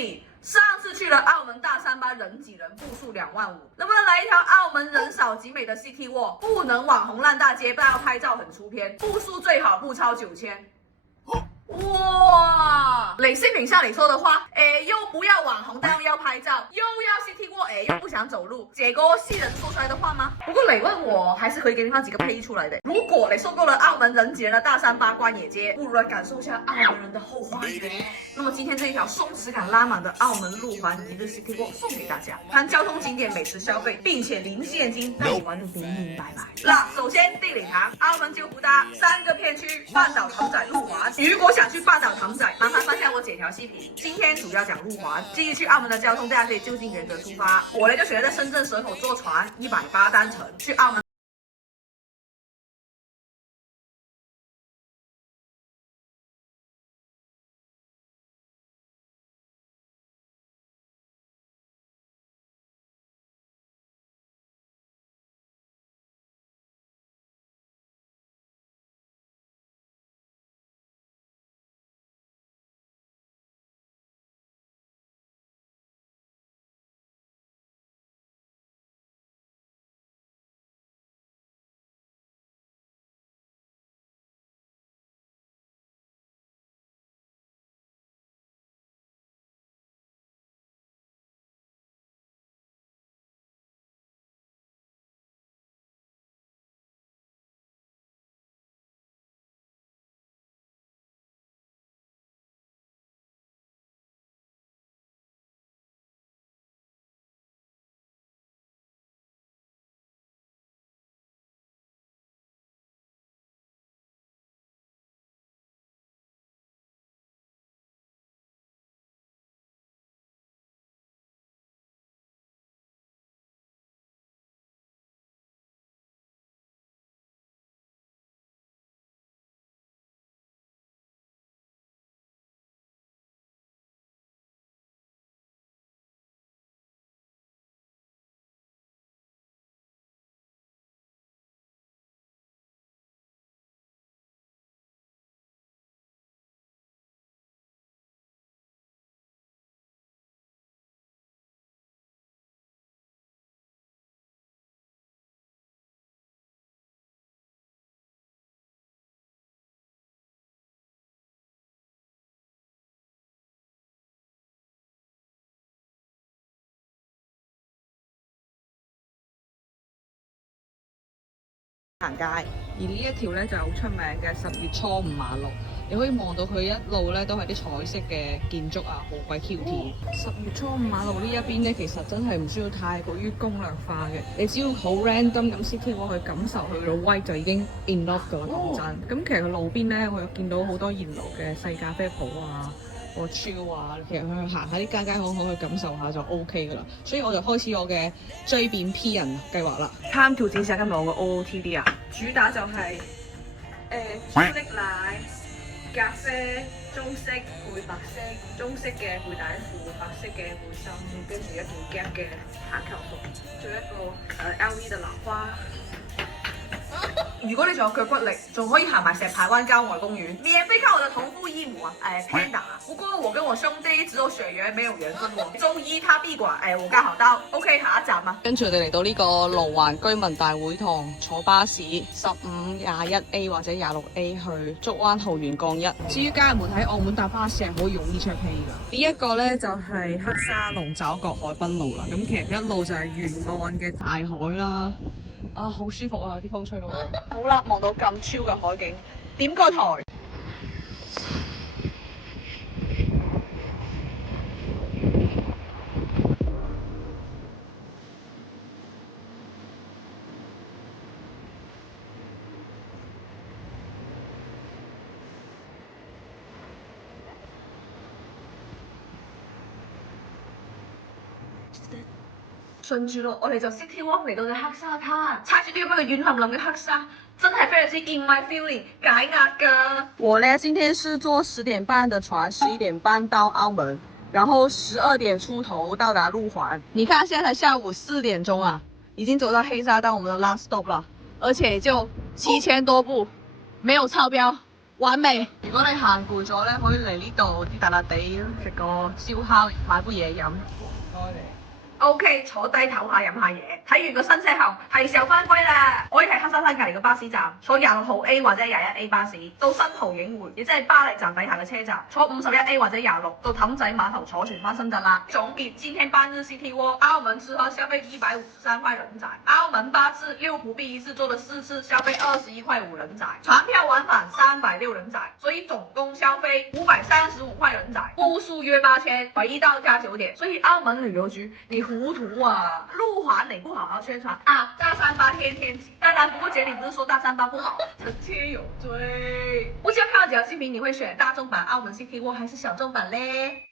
Cindy， 上次去了澳门大三巴，人挤人，步数2万5，能不能来一条澳门人少极美的 City Walk？ 不能网红烂大街，不然要拍照很出片，步数最好不超9000。哇，雷视频像你说的话，又不要网红，但又要拍照，又要 City Walk，又不想走路，这个是人说出来的话吗？不过雷问我还是可以给你放几个配出来的。如果你受够了澳门人挤人的大三巴关野街，不如来感受一下澳门人的后花园。那么今天这一条松弛感拉满的澳门路环一日 City Walk 送给大家，含交通景点美食消费，并且零现金，让你玩得明明白白。那首先地理堂，澳门就不大，3个片区：半岛、塘仔、路环。如果想去半岛、塘仔，麻烦翻下我这条视频。今天主要讲路环。至于去澳门的交通，大家可以就近原则出发。我呢就选择在深圳蛇口坐船180单程去澳门。行街，而呢一條咧就係好出名嘅10月初5馬路，你可以望到佢一路咧都係啲彩色嘅建築啊，好鬼 cute。10月初5馬路呢一邊咧，其實真係唔需要太過於攻略化嘅，你只要好 random 咁 City Walk 去感受佢嘅威就已經 enough 㗎啦，講真。咁其實佢路邊咧，我有見到好多現樓嘅細咖啡鋪啊。我超啊！其實去行下啲街街巷巷去感受下就 OK 噶啦，所以我就開始我嘅追變 P 人計劃啦。Time to 展示下今日我嘅 OOTD 啊！主打就係朱古力奶、咖啡、中式配白色，中式嘅背底褲，白色嘅背心，跟住一件 Gap 嘅棒球服，仲有一個LV 嘅蘭花。如果你仲有腳骨力，仲可以行埋石排灣郊外公園，免費看我的同父異母啊，Panda。不過我跟我兄弟只有血緣，沒有緣分喎。周一他閉館，我剛好到。OK， 下一站啊。跟住我哋嚟到呢個路環居民大會堂，坐巴士15、21A 或者26A 去竹灣豪園降1。至於家人們喺澳門搭巴士係好容易出戲㗎。呢一個咧就係黑沙龍爪角海濱路啦。咁其實一路就係沿岸嘅大海啦。啊，好舒服啊！啲風吹到我。好啦，望到咁超嘅海景，點個台。順住咯，我哋就 City Walk 嚟到嘅黑沙灘，踩住啲咁嘅軟腍腍嘅黑沙，真係非常之 in my feeling，解壓㗎。我呢今天是坐10點半的船，11點半到澳門，然後12點出頭到達路環。你看現在才下午4點鐘啊，已經走到黑沙到我們的 last stop 了，而且就7000多步，沒有超標。玩未？如果你行攰咗咧，可以嚟呢度啲笪笪地食個燒烤，買杯嘢飲。唔該你。OK，坐低唞下飲下嘢，睇完個新車後係時候翻歸啦。我哋喺黑沙灘隔離嘅巴士站，坐26號 A 或者21A 巴士到新濠影匯，亦即係巴黎站底下嘅車站，坐51A 或者26到氹仔碼頭坐船翻深圳啦。總結今天半日 City Walk，澳門吃喝消費153塊人仔，澳門8次6不必1次做了4次，消費21塊5人仔，船票往返360人仔，所以總共消費535塊人仔，戶數約8000，回到家9點。所以澳門旅遊局你糊塗啊！路環你不好好宣傳啊！大三巴天天擠，當然不過姐你不是說大三巴不好，臣妾有罪。目前看到幾條視頻，你會選大眾版澳門 City Walk 還是小眾版嘞？